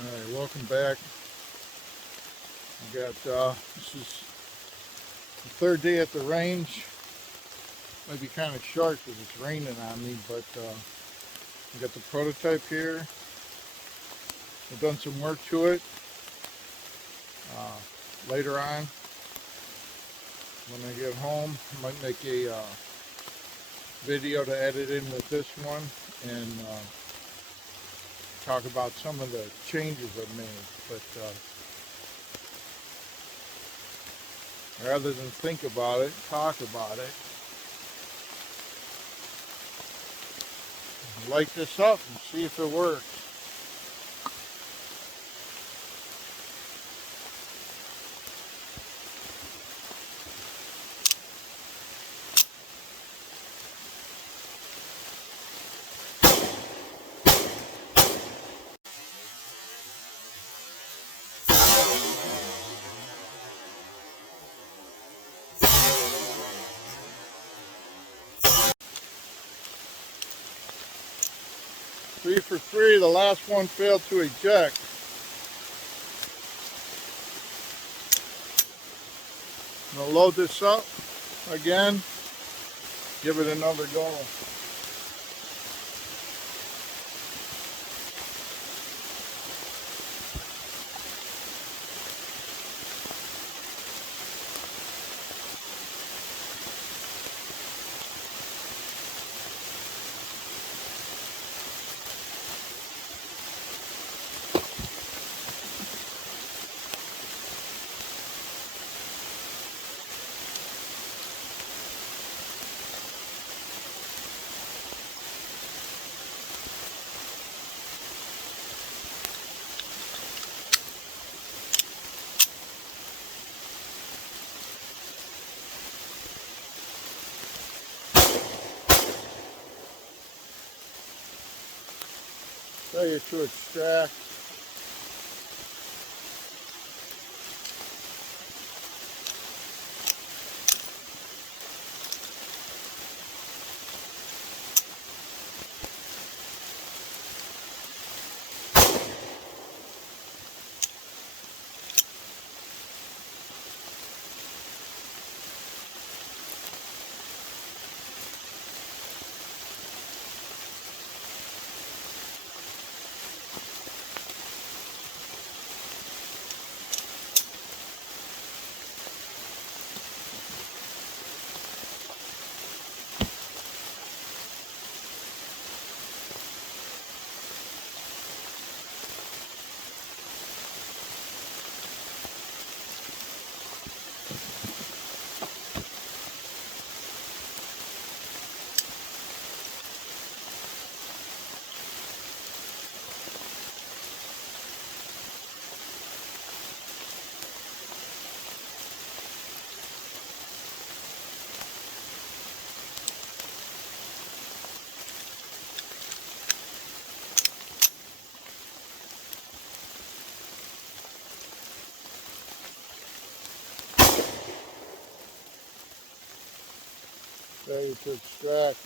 Alright, welcome back. This is the third day at the range. Might be kind of short because it's raining on me, but I got the prototype here. I've done some work to it. Later on, when I get home, I might make a video to edit in with this one and talk about some of the changes I've made. But rather than think about it, talk about it. Light this up and see if it works. Three for three, the last one failed to eject. I'm gonna load this up again, give it another go. Failure to extract. Failure to extract.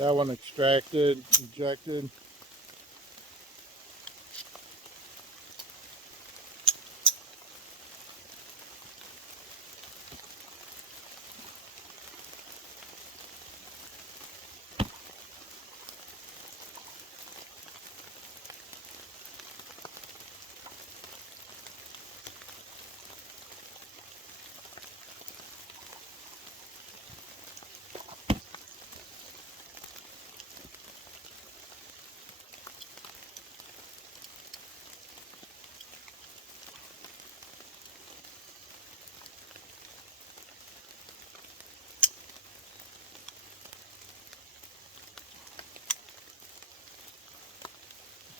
That one extracted, ejected.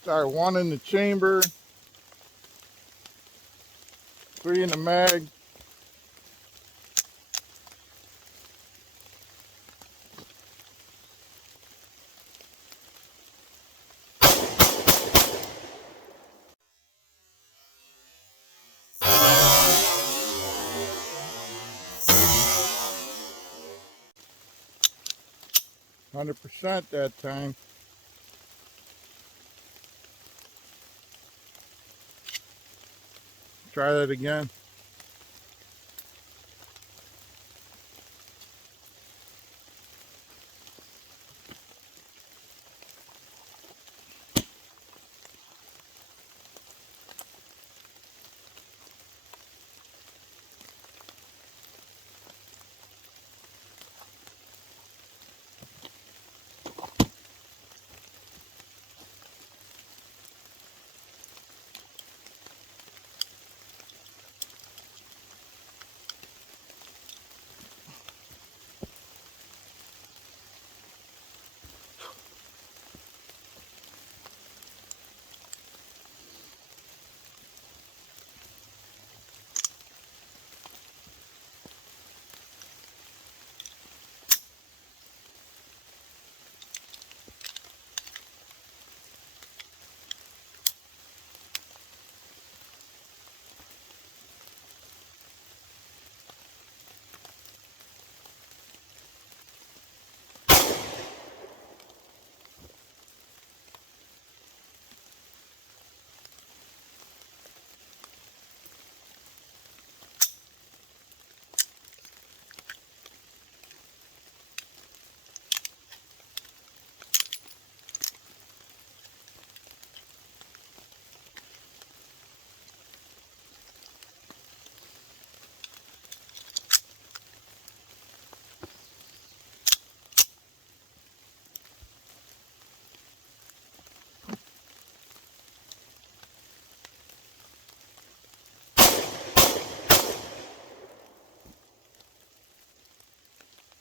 Start 1 in the chamber, 3 in the mag. %, that time. Try that again.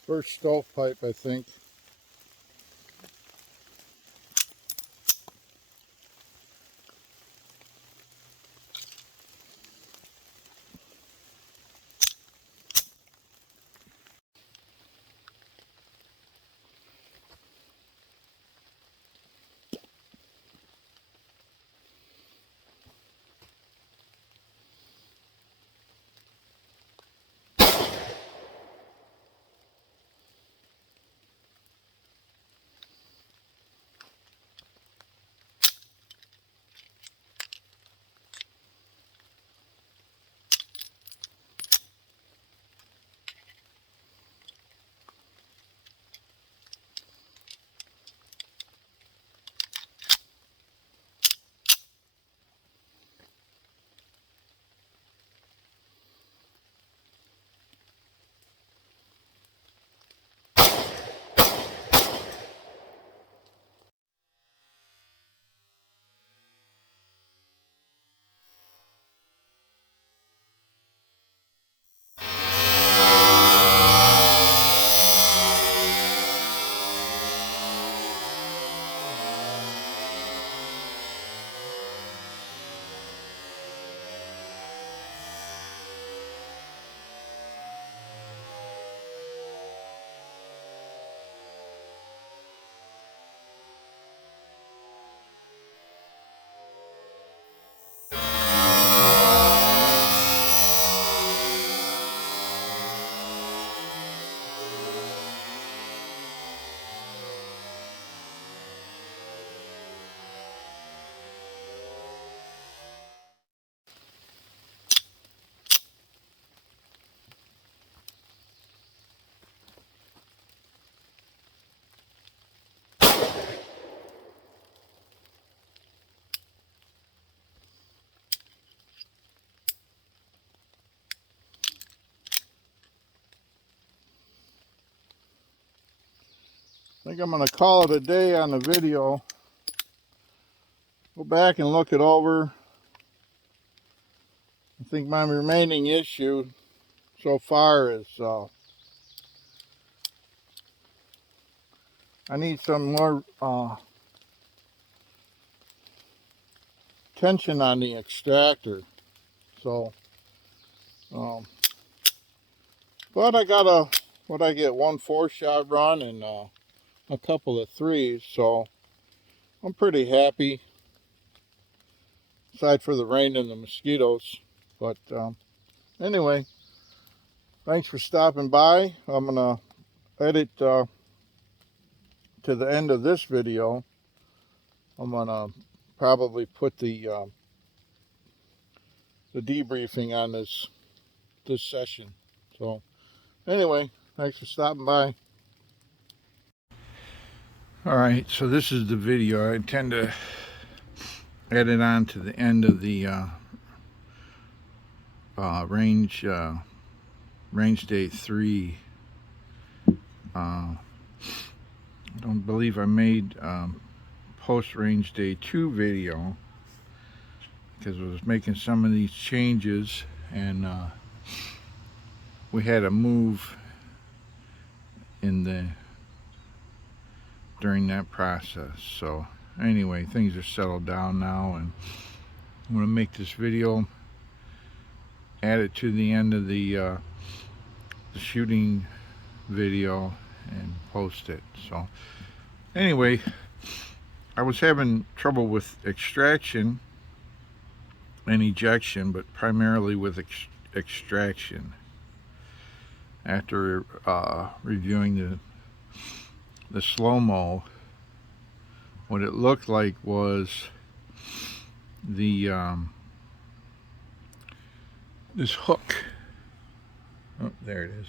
First stovepipe, I think. I think I'm going to call it a day on the video. Go back and look it over. I think my remaining issue so far is I need some more tension on the extractor. So, but I got what I get, 1 4-shot run and a couple of 3s, so I'm pretty happy, aside for the rain and the mosquitoes. But anyway, thanks for stopping by. I'm gonna edit to the end of this video. I'm gonna probably put the debriefing on this session. So anyway, thanks for stopping by. All right, so this is the video. I intend to edit on to the end of the range day 3. I don't believe I made post range day 2 video because I was making some of these changes, and we had a move during that process. So anyway, things are settled down now, and I'm going to make this video, add it to the end of the shooting video, and post it. So anyway, I was having trouble with extraction and ejection, but primarily with extraction. After reviewing the slow-mo, what it looked like was the this hook, oh, there it is,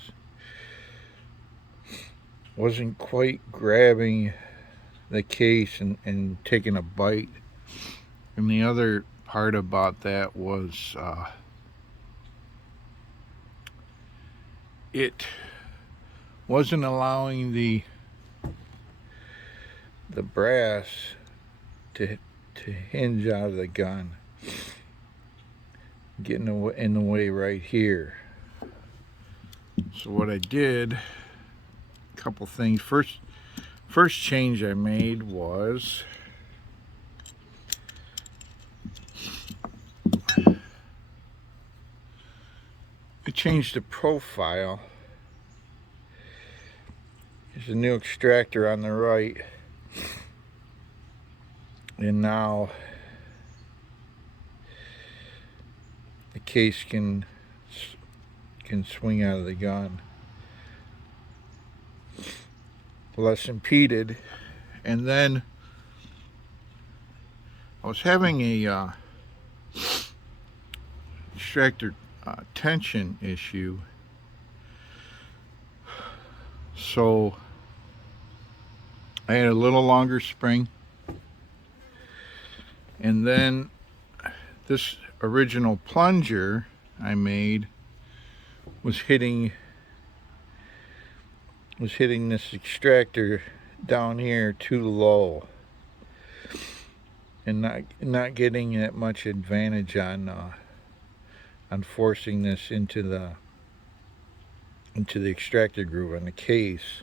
wasn't quite grabbing the case and taking a bite. And the other part about that was it wasn't allowing the brass to hinge out of the gun, getting in the way right here. So what I did, a couple things. First change I made was I changed the profile. There's a new extractor on the right, and now the case can swing out of the gun less impeded. And then I was having a extractor tension issue, so I had a little longer spring, and then this original plunger I made was hitting this extractor down here too low, and not getting that much advantage on forcing this into the extractor groove on the case.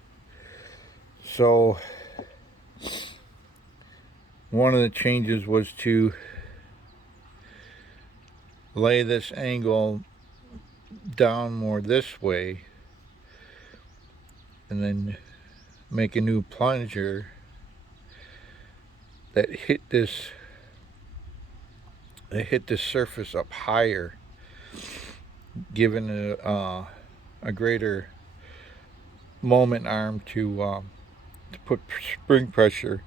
So one of the changes was to lay this angle down more this way, and then make a new plunger that hit this surface up higher, giving it a greater moment arm to put spring pressure.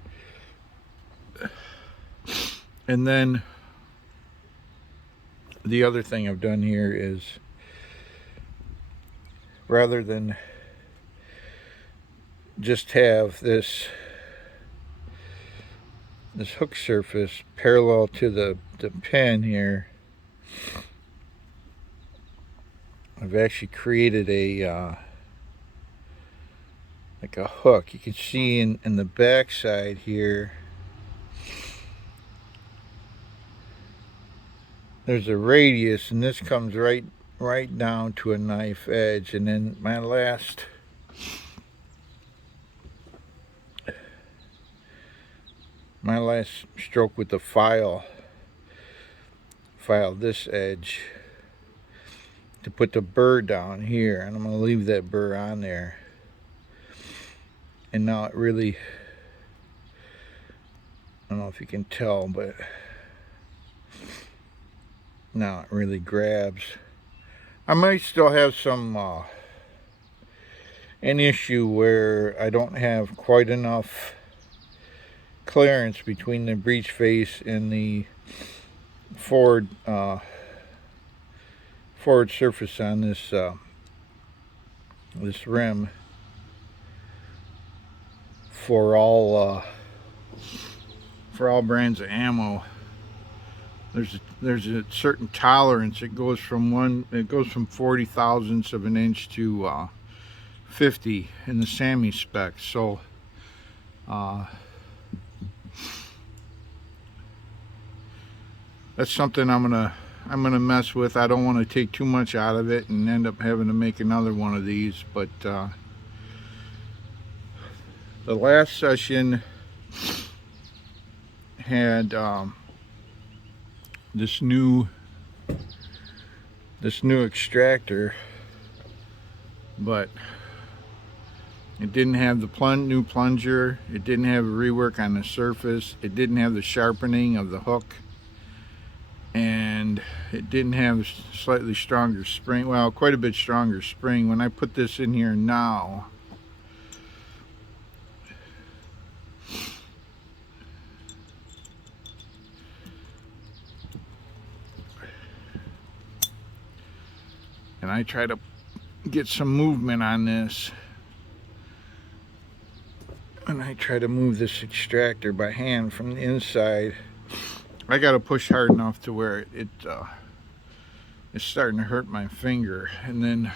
And then the other thing I've done here is, rather than just have this hook surface parallel to the pin here, I've actually created a like a hook. You can see in the back side here, there's a radius, and this comes right down to a knife edge. And then my last stroke with the file this edge to put the burr down here, and I'm going to leave that burr on there. And now it really, I don't know if you can tell, but now it really grabs. I might still have some an issue where I don't have quite enough clearance between the breech face and the forward surface on this this rim for all brands of ammo. There's a certain tolerance. It goes from 40 thousandths of an inch to 50 in the SAAMI spec. So that's something I'm gonna mess with. I don't want to take too much out of it and end up having to make another one of these. But the last session had this new extractor, but it didn't have the new plunger. It didn't have a rework on the surface. It didn't have the sharpening of the hook, and it didn't have a slightly stronger spring. Well, quite a bit stronger spring. When I put this in here now, and I try to get some movement on this, and I try to move this extractor by hand from the inside, I got to push hard enough to where it's starting to hurt my finger. And then